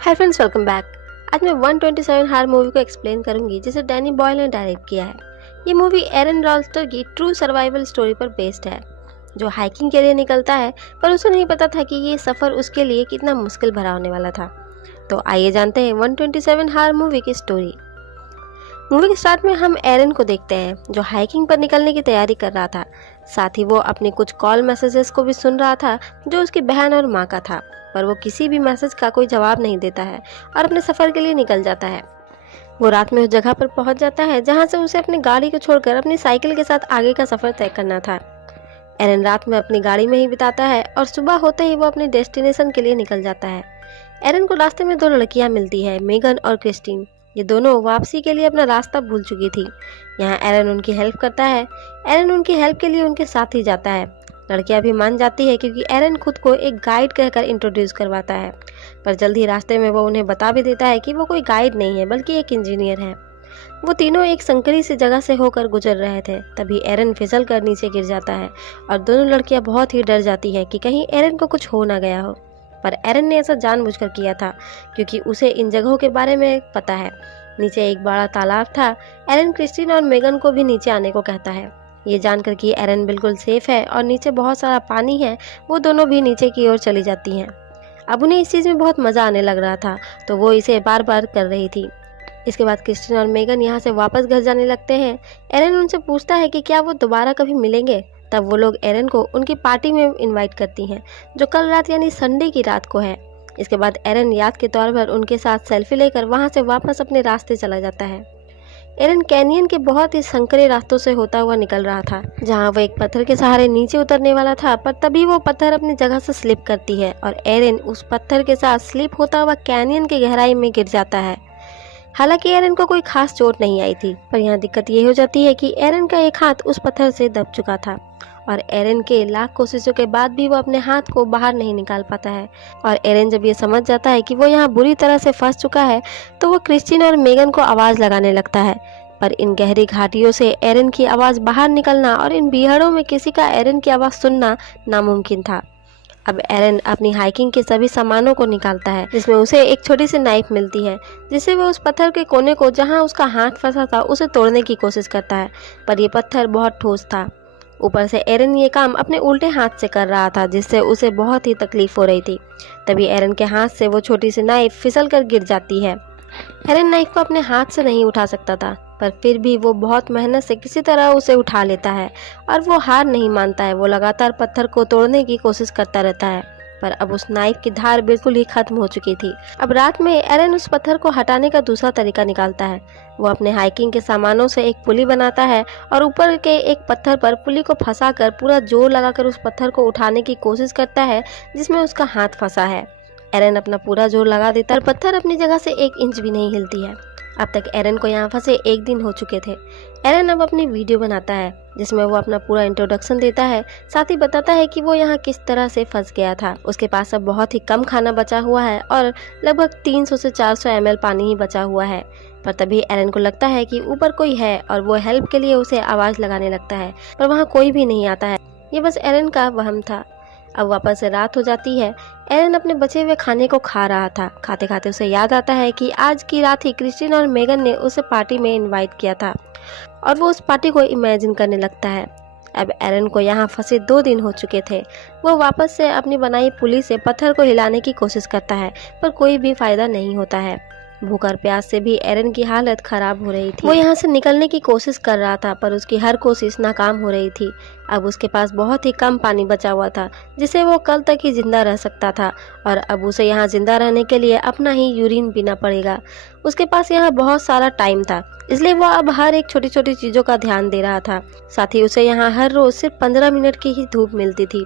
Hi friends, welcome back. आज मैं 127 हार मूवी को एक्सप्लेन करूंगी जिसे डैनी बॉयल ने डायरेक्ट किया है। ये मूवी एरन रॉल्स्टर की ट्रू सर्वाइवल स्टोरी पर बेस्ड है, जो हाइकिंग के लिए निकलता है, पर उसे नहीं पता था कि ये सफ़र उसके लिए कितना मुश्किल भरा होने वाला था। तो आइए जानते हैं 127 हार मूवी की स्टोरी। मूवी के स्टार्ट में हम एरन को देखते हैं, जो हाइकिंग पर निकलने की तैयारी कर रहा था। साथ ही वो अपनी कुछ कॉल मैसेजेस को भी सुन रहा था, जो उसकी बहन और माँ का था, पर वो किसी भी मैसेज का कोई जवाब नहीं देता है और अपने सफ़र के लिए निकल जाता है। वो रात में उस जगह पर पहुंच जाता है जहां से उसे अपनी गाड़ी को छोड़कर अपनी साइकिल के साथ आगे का सफ़र तय करना था। एरन रात में अपनी गाड़ी में ही बिताता है और सुबह होते ही वो अपनी डेस्टिनेशन के लिए निकल जाता है। एरन को रास्ते में दो लड़कियां मिलती है, मेगन और क्रिस्टीन। ये दोनों वापसी के लिए अपना रास्ता भूल चुकी थी। यहाँ एरन उनकी हेल्प करता है। एरन उनकी हेल्प के लिए उनके साथ ही जाता है। लड़कियां भी मान जाती है क्योंकि एरन खुद को एक गाइड कहकर इंट्रोड्यूस करवाता है, पर जल्द ही रास्ते में वो उन्हें बता भी देता है कि वो कोई गाइड नहीं है बल्कि एक इंजीनियर है। वो तीनों एक संकरी सी जगह से होकर गुजर रहे थे, तभी एरन फिसल कर नीचे गिर जाता है और दोनों लड़कियां बहुत ही डर जाती है कि कहीं एरन को कुछ हो ना गया हो। पर एरन ने ऐसा जानबूझकर किया था क्योंकि उसे इन जगहों के बारे में पता है। नीचे एक बड़ा तालाब था। एरन क्रिस्टीन और मेगन को भी नीचे आने को कहता है। ये जानकर कि एरन बिल्कुल सेफ है और नीचे बहुत सारा पानी है, वो दोनों भी नीचे की ओर चली जाती हैं। अब उन्हें इस चीज़ में बहुत मज़ा आने लग रहा था, तो वो इसे बार बार कर रही थी। इसके बाद क्रिस्टीन और मेगन यहाँ से वापस घर जाने लगते हैं। एरन उनसे पूछता है कि क्या वो दोबारा कभी मिलेंगे। तब वो लोग एरन को उनकी पार्टी में इनवाइट करती हैं, जो कल रात यानी संडे की रात को है। इसके बाद एरन याद के तौर पर उनके साथ सेल्फी लेकर वहाँ से वापस अपने रास्ते चला जाता है। एरन कैनियन के बहुत ही संकरे रास्तों से होता हुआ निकल रहा था, जहाँ वो एक पत्थर के सहारे नीचे उतरने वाला था, पर तभी वो पत्थर अपनी जगह से स्लिप करती है और एरन उस पत्थर के साथ स्लिप होता हुआ कैनियन की गहराई में गिर जाता है। हालांकि एरन को कोई खास चोट नहीं आई थी, पर यहाँ दिक्कत ये हो जाती है कि एरन का एक हाथ उस पत्थर से दब चुका था और एरन के लाख कोशिशों के बाद भी वो अपने हाथ को बाहर नहीं निकाल पाता है। और एरन जब ये समझ जाता है कि वो यहाँ बुरी तरह से फंस चुका है, तो वो क्रिस्टीन और मेगन को आवाज़ लगाने लगता है, पर इन गहरी घाटियों से एरन की आवाज़ बाहर निकलना और इन बीहड़ों में किसी का एरन की आवाज़ सुनना नामुमकिन था। अब एरन अपनी हाइकिंग के सभी सामानों को निकालता है, जिसमें उसे एक छोटी सी नाइफ मिलती है, जिससे वो उस पत्थर के कोने को जहां उसका हाथ फंसा था उसे तोड़ने की कोशिश करता है, पर ये पत्थर बहुत ठोस था। ऊपर से एरन ये काम अपने उल्टे हाथ से कर रहा था, जिससे उसे बहुत ही तकलीफ हो रही थी। तभी एरन के हाथ से वो छोटी सी नाइफ फिसल कर गिर जाती है। एरन नाइफ को अपने हाथ से नहीं उठा सकता था, पर फिर भी वो बहुत मेहनत से किसी तरह उसे उठा लेता है और वो हार नहीं मानता है। वो लगातार पत्थर को तोड़ने की कोशिश करता रहता है, पर अब उस नाइफ की धार बिल्कुल ही खत्म हो चुकी थी। अब रात में एरन उस पत्थर को हटाने का दूसरा तरीका निकालता है। वो अपने हाइकिंग के सामानों से एक पुली बनाता है और ऊपर के एक पत्थर पर पुली को फंसाकर पूरा जोर लगाकर उस पत्थर को उठाने की कोशिश करता है जिसमें उसका हाथ फंसा है। एरन अपना पूरा जोर लगा देता है, पत्थर अपनी जगह से 1 इंच भी नहीं हिलती है। अब तक एरन को यहाँ फंसे 1 दिन हो चुके थे। एरन अब अपनी वीडियो बनाता है, जिसमें वो अपना पूरा इंट्रोडक्शन देता है, साथ ही बताता है कि वो यहाँ किस तरह से फंस गया था। उसके पास अब बहुत ही कम खाना बचा हुआ है और लगभग 300 से 400 ml पानी ही बचा हुआ है। पर तभी एरन को लगता है कि ऊपर कोई है और वो हेल्प के लिए उसे आवाज़ लगाने लगता है, पर वहाँ कोई भी नहीं आता है। ये बस एरन का वहम था। अब वापस से रात हो जाती है। एरन अपने बचे हुए खाने को खा रहा था। खाते खाते उसे याद आता है कि आज की रात ही क्रिस्टीन और मेगन ने उसे पार्टी में इनवाइट किया था और वो उस पार्टी को इमेजिन करने लगता है। अब एरन को यहाँ फंसे 2 दिन हो चुके थे। वो वापस से अपनी बनाई पुली से पत्थर को हिलाने की कोशिश करता है, पर कोई भी फायदा नहीं होता है। भूख और प्यास से भी एरन की हालत खराब हो रही थी। वो यहाँ से निकलने की कोशिश कर रहा था, पर उसकी हर कोशिश नाकाम हो रही थी। अब उसके पास बहुत ही कम पानी बचा हुआ था, जिससे वो कल तक ही जिंदा रह सकता था, और अब उसे यहाँ जिंदा रहने के लिए अपना ही यूरिन पीना पड़ेगा। उसके पास यहाँ बहुत सारा टाइम था, इसलिए वो अब हर एक छोटी छोटी चीज़ों का ध्यान दे रहा था। साथ ही उसे यहाँ हर रोज सिर्फ 15 मिनट की ही धूप मिलती थी।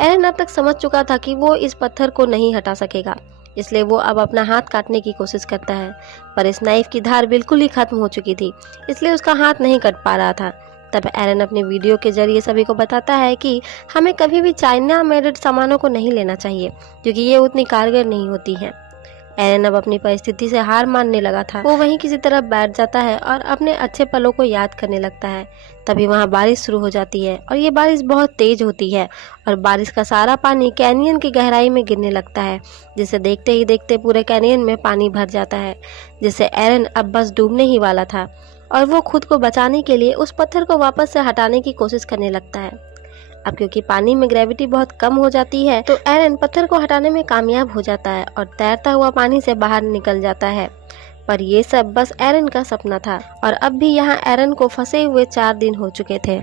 एरन अब तक समझ चुका था कि वो इस पत्थर को नहीं हटा सकेगा, इसलिए वो अब अपना हाथ काटने की कोशिश करता है, पर इस नाइफ की धार बिल्कुल ही खत्म हो चुकी थी, इसलिए उसका हाथ नहीं कट पा रहा था। तब एरन अपने वीडियो के जरिए सभी को बताता है कि हमें कभी भी चाइना मेड सामानों को नहीं लेना चाहिए, क्योंकि ये उतनी कारगर नहीं होती हैं। एरन अब अपनी परिस्थिति से हार मानने लगा था। वो वहीं किसी तरह बैठ जाता है और अपने अच्छे पलों को याद करने लगता है। तभी वहाँ बारिश शुरू हो जाती है और ये बारिश बहुत तेज होती है और बारिश का सारा पानी कैनियन की गहराई में गिरने लगता है, जिसे देखते ही देखते पूरे कैनियन में पानी भर जाता है, जिससे एरन अब बस डूबने ही वाला था और वो खुद को बचाने के लिए उस पत्थर को वापस से हटाने की कोशिश करने लगता है। अब क्योंकि पानी में ग्रेविटी बहुत कम हो जाती है तो एरन पत्थर को हटाने में कामयाब हो जाता है और तैरता हुआ पानी से बाहर निकल जाता है। पर ये सब बस एरन का सपना था और अब भी यहाँ एरन को फंसे हुए 4 दिन हो चुके थे।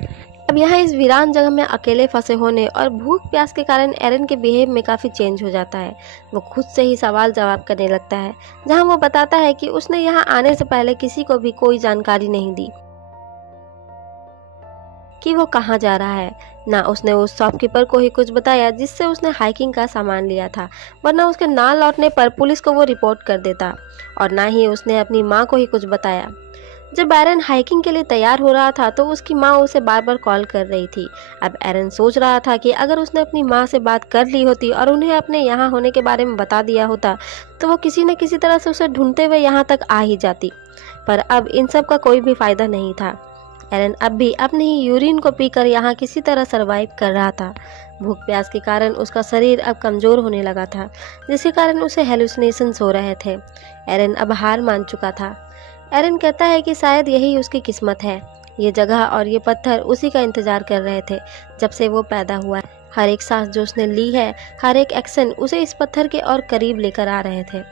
अब यहाँ इस वीरान जगह में अकेले फंसे होने और भूख प्यास के कारण एरन के बिहेव में काफ़ी चेंज हो जाता है। वो खुद से ही सवाल जवाब करने लगता है, जहाँ वो बताता है कि उसने यहाँ आने से पहले किसी को भी कोई जानकारी नहीं दी कि वो कहाँ जा रहा है। ना उसने उस शॉपकीपर को ही कुछ बताया जिससे उसने हाइकिंग का सामान लिया था, वरना उसके ना लौटने पर पुलिस को वो रिपोर्ट कर देता। और ना ही उसने अपनी माँ को ही कुछ बताया। जब एरन हाइकिंग के लिए तैयार हो रहा था तो उसकी माँ उसे बार बार कॉल कर रही थी। अब एरन सोच रहा था कि अगर उसने अपनी माँ से बात कर ली होती और उन्हें अपने यहाँ होने के बारे में बता दिया होता तो वो किसी न किसी तरह से उसे ढूंढते हुए यहाँ तक आ ही जाती। पर अब इन सब का कोई भी फायदा नहीं था। एरन अब भी अपनी ही यूरिन को पीकर यहाँ किसी तरह सरवाइव कर रहा था। भूख प्यास के कारण उसका शरीर अब कमज़ोर होने लगा था, जिसके कारण उसे हेलुसिनेशंस हो रहे थे। एरन अब हार मान चुका था। एरन कहता है कि शायद यही उसकी किस्मत है। ये जगह और ये पत्थर उसी का इंतजार कर रहे थे जब से वो पैदा हुआ है। हर एक सांस जो उसने ली है, हर एक एक्शन उसे इस पत्थर के और करीब लेकर आ रहे थे।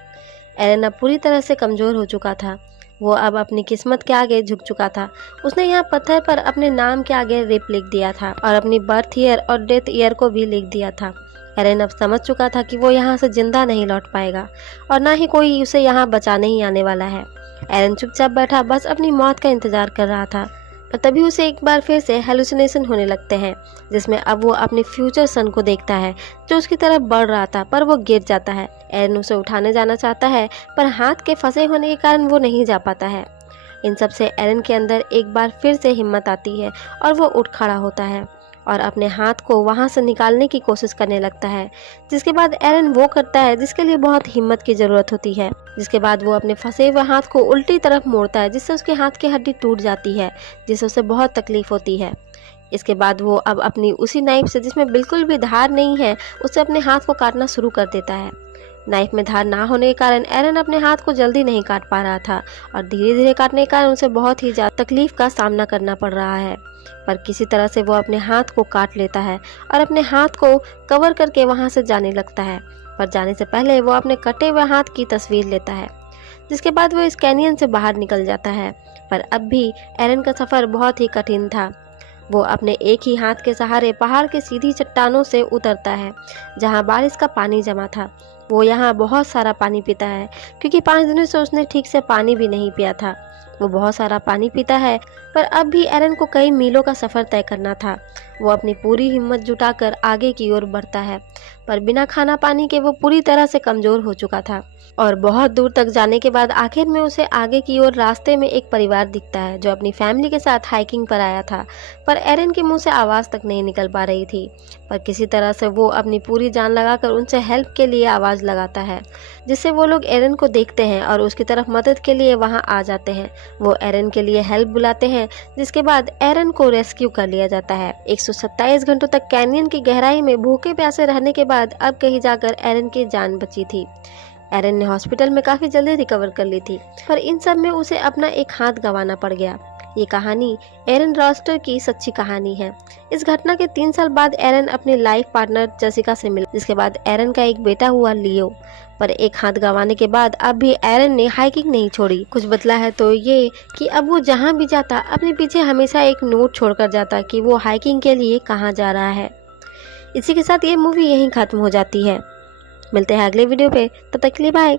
एरन अब पूरी तरह से कमज़ोर हो चुका था। वो अब अपनी किस्मत के आगे झुक चुका था। उसने यहाँ पत्थर पर अपने नाम के आगे रिप लिख दिया था और अपनी बर्थ ईयर और डेथ ईयर को भी लिख दिया था। एरन अब समझ चुका था कि वो यहाँ से जिंदा नहीं लौट पाएगा और ना ही कोई उसे यहाँ बचाने ही आने वाला है। एरन चुपचाप बैठा बस अपनी मौत का इंतजार कर रहा था। पर तभी उसे एक बार फिर से हेलुसिनेशन होने लगते हैं, जिसमें अब वो अपने फ्यूचर सन को देखता है जो उसकी तरफ बढ़ रहा था, पर वो गिर जाता है। एरन उसे उठाने जाना चाहता है पर हाथ के फंसे होने के कारण वो नहीं जा पाता है। इन सब से एरन के अंदर एक बार फिर से हिम्मत आती है और वो उठ खड़ा होता है और अपने हाथ को वहाँ से निकालने की कोशिश करने लगता है। जिसके बाद एरन वो करता है जिसके लिए बहुत हिम्मत की ज़रूरत होती है। जिसके बाद वो अपने फंसे हुए हाथ को उल्टी तरफ मोड़ता है, जिससे उसके हाथ की हड्डी टूट जाती है, जिससे उसे बहुत तकलीफ होती है। इसके बाद वो अब अपनी उसी नाइफ से, जिसमें बिल्कुल भी धार नहीं है, उससे अपने हाथ को काटना शुरू कर देता है। नाइफ में धार ना होने के कारण एरन अपने हाथ को जल्दी नहीं काट पा रहा था और धीरे धीरे काटने के कारण उसे बहुत ही ज़्यादा तकलीफ का सामना करना पड़ रहा है। पर किसी तरह से वो अपने हाथ को काट लेता है और अपने हाथ को कवर करके वहाँ से जाने लगता है। पर जाने से पहले वो अपने कटे हुए हाथ की तस्वीर लेता है। जिसके बाद वो इस कैनियन से बाहर निकल जाता है। पर अब भी एरन का सफ़र बहुत ही कठिन था। वो अपने एक ही हाथ के सहारे पहाड़ के सीधी चट्टानों से उतरता है जहाँ बारिश का पानी जमा था। वो यहाँ बहुत सारा पानी पीता है क्योंकि 5 दिनों से उसने ठीक से पानी भी नहीं पिया था। वो बहुत सारा पानी पीता है पर अब भी एरन को कई मीलों का सफ़र तय करना था। वो अपनी पूरी हिम्मत जुटाकर आगे की ओर बढ़ता है, पर बिना खाना पानी के वो पूरी तरह से कमज़ोर हो चुका था। और बहुत दूर तक जाने के बाद आखिर में उसे आगे की ओर रास्ते में एक परिवार दिखता है जो अपनी फैमिली के साथ हाइकिंग पर आया था। पर एरन के मुंह से आवाज़ तक नहीं निकल पा रही थी। पर किसी तरह से वो अपनी पूरी जान लगाकर उनसे हेल्प के लिए आवाज़ लगाता है, जिससे वो लोग एरन को देखते हैं और उसकी तरफ मदद के लिए वहाँ आ जाते हैं। वो एरन के लिए हेल्प बुलाते हैं, जिसके बाद एरन को रेस्क्यू कर लिया जाता है। 127 घंटों तक कैनियन की गहराई में भूखे प्यासे रहने के बाद अब कहीं जाकर एरन की जान बची थी। एरन ने हॉस्पिटल में काफ़ी जल्दी रिकवर कर ली थी, पर इन सब में उसे अपना एक हाथ गंवाना पड़ गया। ये कहानी एरन रॉस्टर की सच्ची कहानी है। इस घटना के 3 साल बाद एरन अपनी लाइफ पार्टनर जेसिका से मिला, जिसके बाद एरन का एक बेटा हुआ लियो। पर एक हाथ गंवाने के बाद अब भी एरन ने हाइकिंग नहीं छोड़ी। कुछ बदला है तो ये कि अब वो जहाँ भी जाता अपने पीछे हमेशा एक नोट छोड़कर जाता कि वो हाइकिंग के लिए कहाँ जा रहा है। इसी के साथ ये मूवी यहीं ख़त्म हो जाती है। मिलते हैं अगले वीडियो पे, तब तक के लिए बाय।